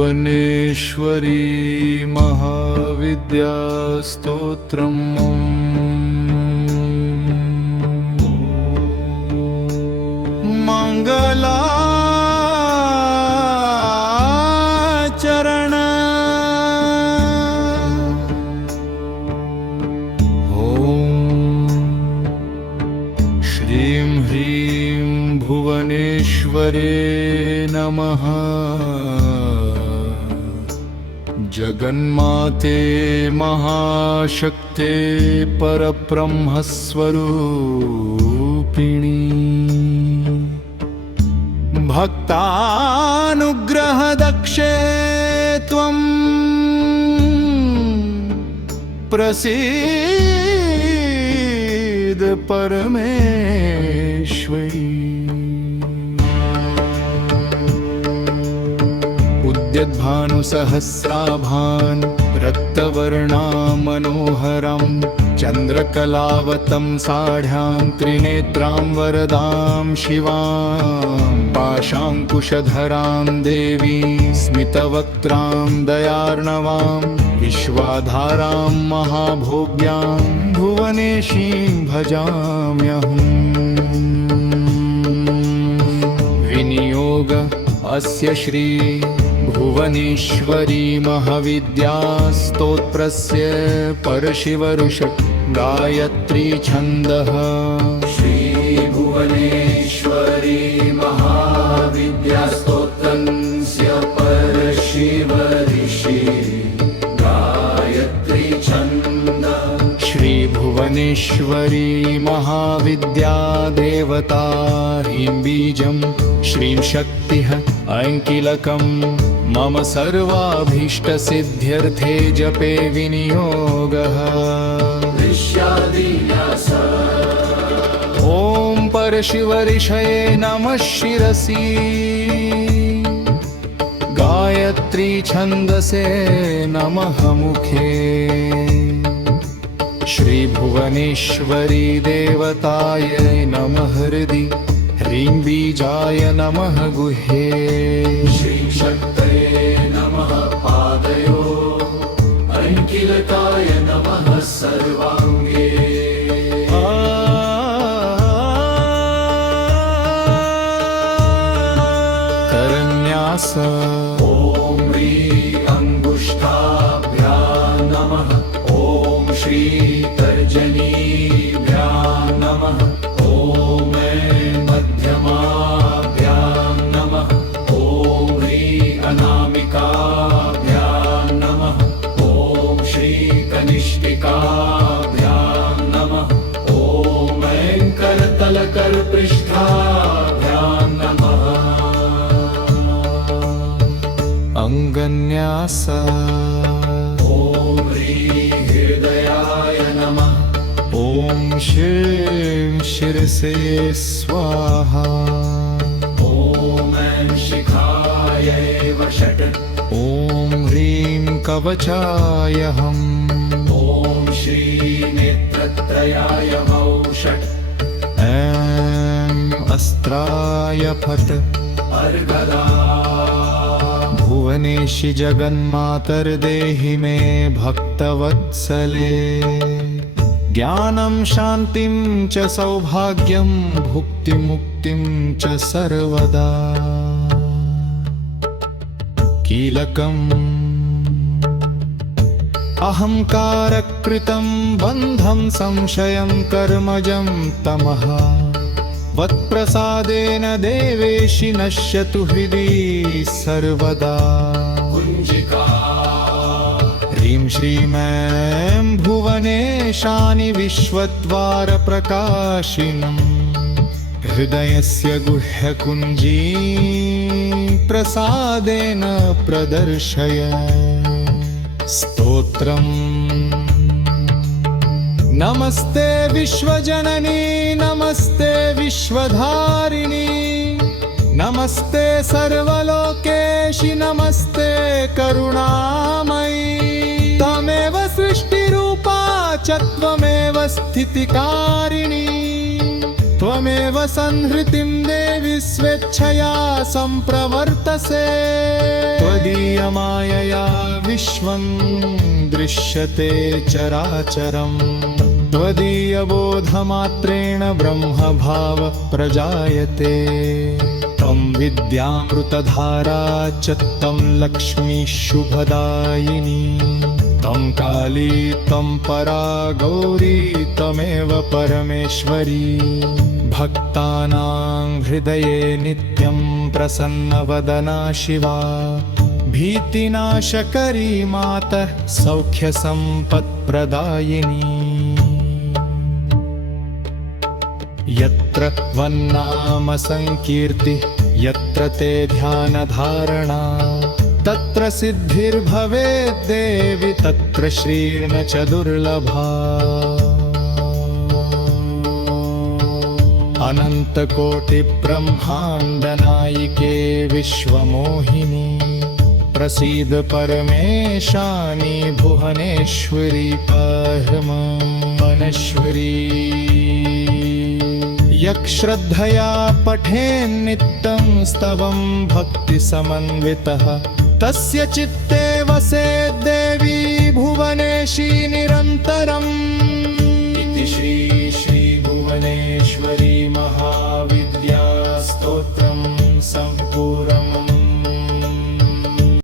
भुवनेश्वरी महाविद्यास्तोत्रम् मंगलाचरण श्रीं ह्रीं भुवनेश्वरे नमः। जगन्माते महाशक्ते परब्रह्मस्वरूपिणी भक्तानुग्रहदक्षे त्वं प्रसीद परमेश्वरी। उद्यद्भानुसहस्राभान् रक्तवर्णां मनोहरं चन्द्रकलावतं साढ्यां त्रिनेत्रां वरदां शिवां पाशाङ्कुशधरां देवीं स्मितवक्त्रां दयार्णवां विश्वाधारां महाभोग्यां भुवनेशीं भजाम्यहम्। विनियोग अस्य श्री भुवनेश्वरी महाविद्यास्तोत्रस्य परशिवऋषट् गायत्री छन्दः। श्री भुवनेश्वरी महाविद्यास्तोत्रस्य परशिवऋषि गायत्री छन्दः। श्री भुवनेश्वरी महाविद्या देवता ह्रीं बीजं श्रीं शक्तिः ऐङ्किलकं मम सर्वाभीष्टसिद्ध्यर्थे जपे विनियोगः। ॐ परशिवऋषये नमः शिरसि गायत्री छन्दसे नमः मुखे। श्री भुवनेश्वरी देवतायै नमः हृदि ह्रीं बीजाय नमः गुह्ये। श्रीं शक्तये नमः पादयो ऐङ्किलकाय नमः सर्वाङ्गे। करन्यास ॐ ह्रीं अङ्गुष्ठाभ्यां नमः। ॐ श्री तर्जनीभ्यां नमः। ॐ मध्यमाभ्यां नमः। ॐ ह्रीं अनामिकाभ्यां नमः। ॐ श्री कनिष्ठिकाभ्यां नमः। ॐ करतलकरपृष्ठाभ्यां नमः। अङ्गन्यास ॐ ह्रीं हृदयाय नमः। ॐ श्रीं शिरसे स्वाहा। ॐ शिखायै वषट्। ॐ ह्रीं कवचायहम्। ॐ श्री नेत्रत्रयाय वौषट्। ऐं अस्त्राय फट्। अर्गदा भुवनेशि जगन्मातर्देहि मे भक्तवत्सले ज्ञानं शान्तिं च सौभाग्यं भुक्तिमुक्तिं च सर्वदा। कीलकम् अहङ्कारकृतं बन्धं संशयं कर्मजं तमः वत्प्रसादेन देवेशि नश्यतु हृदि सर्वदा। कुञ्जिका ह्रीं श्रीं ऐं भुवनेशानि विश्वद्वारप्रकाशिनम् हृदयस्य गुह्यकुञ्जी प्रसादेन प्रदर्शय। स्तोत्रम् नमस्ते विश्वजननी नमस्ते विश्वधारिणी नमस्ते सर्वलोकेशि नमस्ते करुणामयी। त्वमेव सृष्टिरूपा च त्वमेव स्थितिकारिणी। त्वमेव संहृतिं देवि स्वेच्छया सम्प्रवर्तसे। त्वदीयमायया विश्वं दृश्यते चराचरम् त्वदीयबोधमात्रेण ब्रह्मभाव प्रजायते तं विद्यामृतधारा च तं लक्ष्मी शुभदायिनी तं काली तं परा गौरी तमेव परमेश्वरी भक्तानां हृदये नित्यं प्रसन्नवदना शिवा भीतिनाशकरी मातः सौख्यसम्पत्प्रदायिनी यत्र वन्नाम संकीर्तिः यत्र ते ध्यानधारणा तत्र सिद्धिर्भवेत् देवि तत्र श्रीर्न च दुर्लभा अनन्तकोटिब्रह्माण्डनायिके विश्वमोहिनी प्रसीद परमेशानि भुवनेश्वरी परमवनेश्वरी यक्श्रद्धया पठेन्नित्यं स्तवं भक्तिसमन्वितः तस्य चित्ते वसेद्देवी भुवनेशी निरन्तरम् इति श्री भुवनेश्वरी